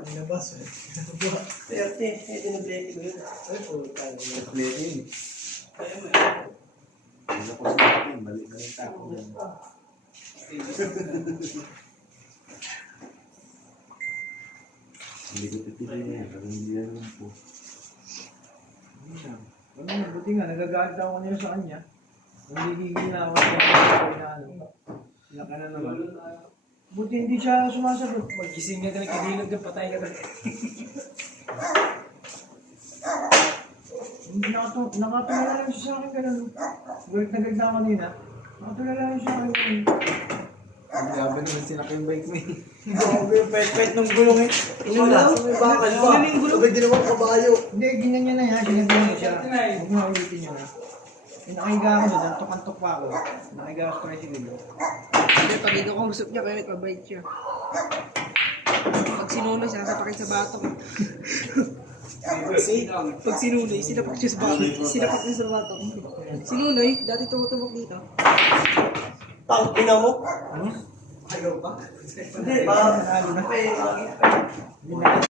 Nilabas eh. 30. Eh, dinableki ko yun. Ay, po, tayo. Pagleting. Kaya mo Wala ko sa akin. Balik na yung tako. Hindi ko pipili na yan. Pero hindi na naman po. Hindi siya. Buti nga, nagagalit ako kanina sa kanya. Nanggigigil na ako sa Laka na naman. Buti hindi siya sumasagot. Magkising niya ka nagkadilog na patay ka na. Nakatulala lang siya sa akin ganun. Galit na galit na ako kanina. Nakatulala lang siya sa akin ganun. Ang gabi naman sinaka yung bike mo eh. Grabe, pet-pet ng gulong eh. Wala. May bakal pa. Sabay din naman kabayo. Hindi, ganyan niya na yan. Ganyan niya siya. Huwag mo ulitin niyo na. Nakahiga ako doon, tukantok pa ako. Nakahiga ako sa tricycle. Hindi, pag ikaw kausap niya, kaya mabait siya. Pag sinunoy, sasapakin sa batok. Pag sinunoy, sinapak siya sa batok. Sinapak niya sa batok. Sinunoy, dati tumutubok dito. Tangina mo. Ano? Ayaw ba? Hindi, ba?